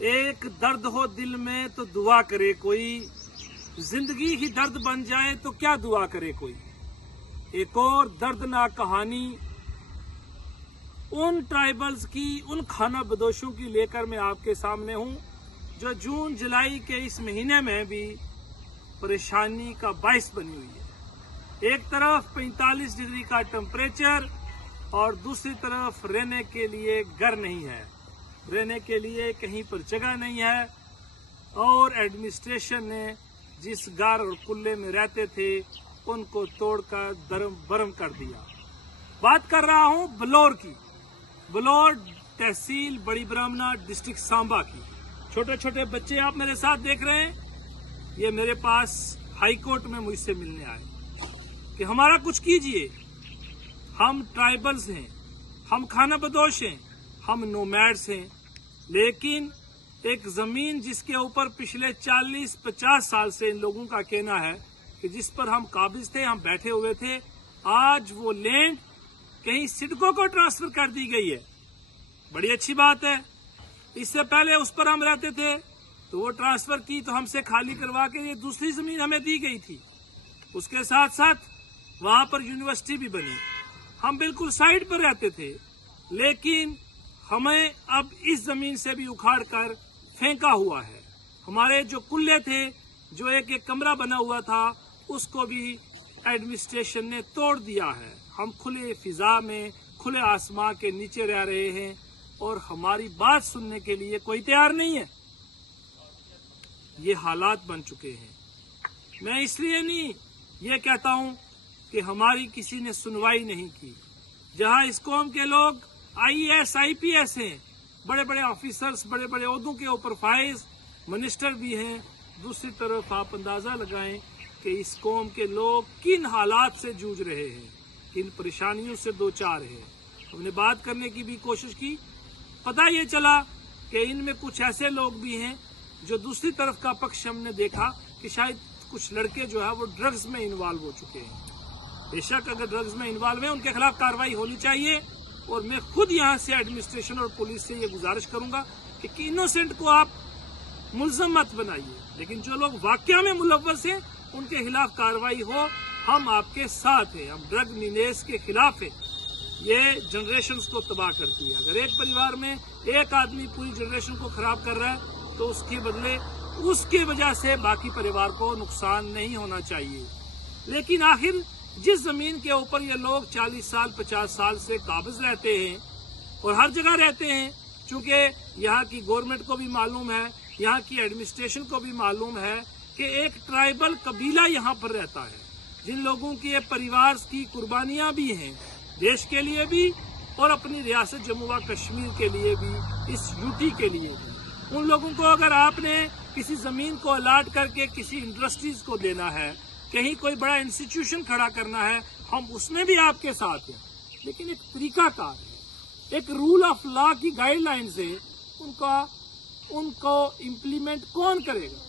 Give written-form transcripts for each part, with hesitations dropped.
एक दर्द हो दिल में तो दुआ करे कोई, जिंदगी ही दर्द बन जाए तो क्या दुआ करे कोई। एक और दर्दनाक कहानी उन ट्राइबल्स की, उन खाना बदोशों की लेकर मैं आपके सामने हूं, जो जून जुलाई के इस महीने में भी परेशानी का बायस बनी हुई है। एक तरफ 45 डिग्री का टेम्परेचर और दूसरी तरफ रहने के लिए घर नहीं है, रहने के लिए कहीं पर जगह नहीं है, और एडमिनिस्ट्रेशन ने जिस घर और कुल्ले में रहते थे उनको तोड़कर दरम बरम कर दिया। बात कर रहा हूं बलौर की, बलौर तहसील बड़ी ब्राह्मणा डिस्ट्रिक्ट सांबा की। छोटे छोटे बच्चे आप मेरे साथ देख रहे हैं, ये मेरे पास हाई कोर्ट में मुझसे मिलने आए कि हमारा कुछ कीजिए, हम ट्राइबल्स हैं, हम खाना बदोश हैं, हम नोमैड्स हैं, लेकिन एक जमीन जिसके ऊपर पिछले 40-50 साल से इन लोगों का कहना है कि जिस पर हम काबिज थे, हम बैठे हुए थे, आज वो लैंड कहीं सिडको को ट्रांसफर कर दी गई है। बड़ी अच्छी बात है। इससे पहले उस पर हम रहते थे तो वो ट्रांसफर की तो हमसे खाली करवा के ये दूसरी जमीन हमें दी गई थी। उसके साथ साथ वहां पर यूनिवर्सिटी भी बनी। हम बिल्कुल साइड पर रहते थे, लेकिन हमें अब इस जमीन से भी उखाड़ कर फेंका हुआ है। हमारे जो कुल्ले थे, जो एक एक कमरा बना हुआ था, उसको भी एडमिनिस्ट्रेशन ने तोड़ दिया है। हम खुले फिजा में, खुले आसमां के नीचे रह रहे हैं और हमारी बात सुनने के लिए कोई तैयार नहीं है। ये हालात बन चुके हैं। मैं इसलिए नहीं ये कहता हूं कि हमारी किसी ने सुनवाई नहीं की। जहां इस कौम के लोग IAS IPS हैं, बड़े बड़े ऑफिसर्स, बड़े बड़े ओहदों के ऊपर फाइज मिनिस्टर भी हैं, दूसरी तरफ आप अंदाजा लगाएं कि इस कौम के लोग किन हालात से जूझ रहे हैं, किन परेशानियों से दो चार हैं। हमने बात करने की भी कोशिश की, पता ये चला कि इनमें कुछ ऐसे लोग भी हैं जो दूसरी तरफ का पक्ष हमने देखा कि शायद कुछ लड़के जो है वो ड्रग्स में इन्वॉल्व हो चुके हैं। बेशक अगर ड्रग्स में इन्वॉल्व है उनके खिलाफ कार्रवाई होनी चाहिए, और मैं खुद यहाँ से एडमिनिस्ट्रेशन और पुलिस से ये गुजारिश करूंगा कि इनोसेंट को आप मुल्ज़म मत बनाइए, लेकिन जो लोग वाकया में मुलव्वस हैं उनके खिलाफ कार्रवाई हो। हम आपके साथ हैं, हम ड्रग निनेस के खिलाफ हैं। ये जनरेशन्स को तबाह करती है। अगर एक परिवार में एक आदमी पूरी जनरेशन को खराब कर रहा है तो उसके बदले उसकी वजह से बाकी परिवार को नुकसान नहीं होना चाहिए। लेकिन आखिर जिस जमीन के ऊपर ये लोग 40 साल 50 साल से काबिज रहते हैं और हर जगह रहते हैं, चूंकि यहाँ की गवर्नमेंट को भी मालूम है, यहाँ की एडमिनिस्ट्रेशन को भी मालूम है कि एक ट्राइबल कबीला यहाँ पर रहता है, जिन लोगों के परिवार की कुर्बानियां भी हैं, देश के लिए भी और अपनी रियासत जम्मू व कश्मीर के लिए भी, इस यूटी के लिए भी। उन लोगों को अगर आपने किसी जमीन को अलाट करके किसी इंडस्ट्रीज को देना है, कहीं कोई बड़ा इंस्टीट्यूशन खड़ा करना है, हम उसमें भी आपके साथ हैं, लेकिन एक तरीकाकार है, एक रूल ऑफ लॉ की गाइडलाइंस है, उनको इम्प्लीमेंट कौन करेगा,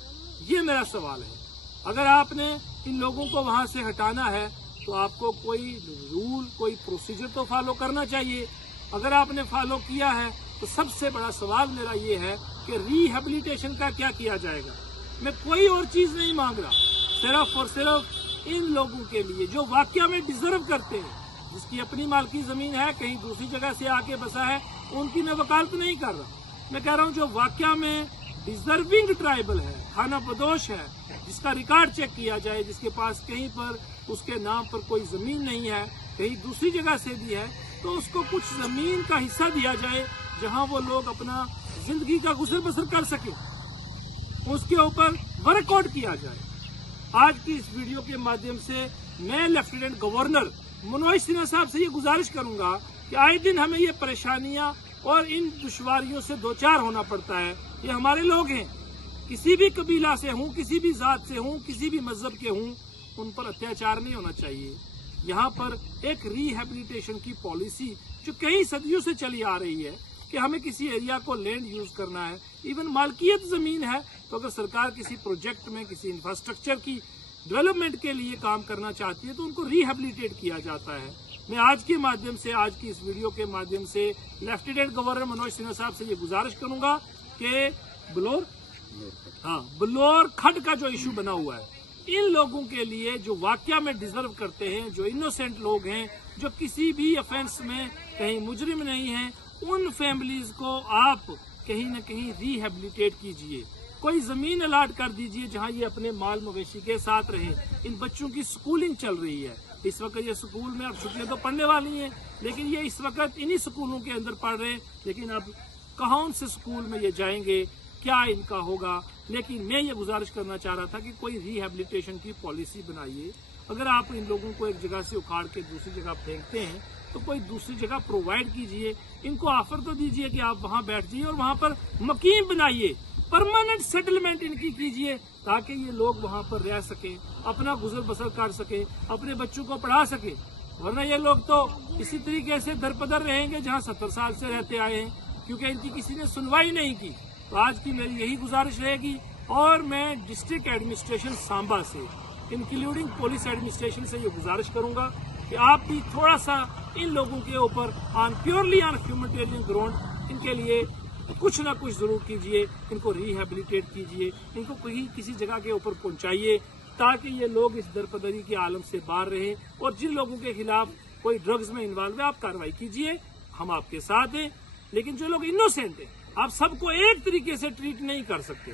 ये मेरा सवाल है। अगर आपने इन लोगों को वहां से हटाना है तो आपको कोई रूल, कोई प्रोसीजर तो फॉलो करना चाहिए। अगर आपने फॉलो किया है तो सबसे बड़ा सवाल मेरा ये है कि रिहेबिलिटेशन का क्या किया जाएगा। मैं कोई और चीज नहीं मांग रहा, सिर्फ और सिर्फ इन लोगों के लिए जो वाकया में डिजर्व करते हैं, जिसकी अपनी मालकी जमीन है, कहीं दूसरी जगह से आके बसा है, उनकी मैं वकालत नहीं कर रहा। मैं कह रहा हूँ जो वाकया में डिजर्विंग ट्राइबल है, खाना बदोश है, जिसका रिकॉर्ड चेक किया जाए, जिसके पास कहीं पर उसके नाम पर कोई जमीन नहीं है, कहीं दूसरी जगह से भी है, तो उसको कुछ जमीन का हिस्सा दिया जाए जहां वो लोग अपना जिंदगी का गुजर बसर कर सके, उसके ऊपर वर्कआउट किया जाए। आज की इस वीडियो के माध्यम से मैं लेफ्टिनेंट गवर्नर मनोज सिन्हा साहब से ये गुजारिश करूंगा कि आए दिन हमें ये परेशानियां और इन दुश्वारियों से दो चार होना पड़ता है। ये हमारे लोग हैं, किसी भी कबीला से हूँ, किसी भी जात से हूँ, किसी भी मजहब के हूँ, उन पर अत्याचार नहीं होना चाहिए। यहाँ पर एक रिहेबिलिटेशन की पॉलिसी जो कई सदियों से चली आ रही है कि हमें किसी एरिया को लैंड यूज करना है, इवन मालकियत जमीन है, तो अगर सरकार किसी प्रोजेक्ट में किसी इंफ्रास्ट्रक्चर की डेवलपमेंट के लिए काम करना चाहती है तो उनको रिहेबिलिटेट किया जाता है। मैं आज के माध्यम से, आज की इस वीडियो के माध्यम से लेफ्टिनेंट गवर्नर मनोज सिन्हा साहब से ये गुजारिश करूंगा कि बलौर, हाँ, बलौर खड्ड का जो इशू बना हुआ है, इन लोगों के लिए जो वाकया में डिजर्व करते हैं, जो इनोसेंट लोग हैं, जो किसी भी ऑफेंस में कहीं मुजरिम नहीं हैं, उन फैमिलीज को आप कहीं न कहीं रिहेबिलिटेट कीजिए। कोई जमीन अलाट कर दीजिए जहां ये अपने माल मवेशी के साथ रहें। इन बच्चों की स्कूलिंग चल रही है इस वक्त, ये स्कूल में अब छुट्टियां तो पढ़ने वाली हैं, लेकिन ये इस वक्त इन्हीं स्कूलों के अंदर पढ़ रहे हैं। लेकिन अब कौन से स्कूल में ये जाएंगे, क्या इनका होगा। लेकिन मैं ये गुजारिश करना चाह रहा था कि कोई रिहेबिलिटेशन की पॉलिसी बनाइए। अगर आप इन लोगों को एक जगह से उखाड़ के दूसरी जगह फेंकते हैं तो कोई दूसरी जगह प्रोवाइड कीजिए, इनको ऑफर तो दीजिए कि आप वहां बैठ जाइए और वहां पर मकीम बनाइए, परमानेंट सेटलमेंट इनकी कीजिए, ताकि ये लोग वहां पर रह सके, अपना गुजर बसर कर सके, अपने बच्चों को पढ़ा सके। वरना ये लोग तो इसी तरीके से दरपदर रहेंगे जहां 70 साल से रहते आए हैं, क्योंकि इनकी किसी ने सुनवाई नहीं की। तो आज की मेरी यही गुजारिश रहेगी, और मैं डिस्ट्रिक्ट एडमिनिस्ट्रेशन सांबा से, इंक्लूडिंग पुलिस एडमिनिस्ट्रेशन से ये गुजारिश करूंगा कि आप भी थोड़ा सा इन लोगों के ऊपर प्योरली ऑन ह्यूमैनिटेरियन ग्राउंड इनके लिए कुछ ना कुछ जरूर कीजिए, इनको रिहेबिलिटेट कीजिए, इनको कहीं किसी जगह के ऊपर पहुंचाइए, ताकि ये लोग इस दरपदरी के आलम से बाहर रहें। और जिन लोगों के खिलाफ कोई ड्रग्स में इन्वॉल्व है, आप कार्रवाई कीजिए, हम आपके साथ हैं। लेकिन जो लोग इनोसेंट हैं, आप सबको एक तरीके से ट्रीट नहीं कर सकते।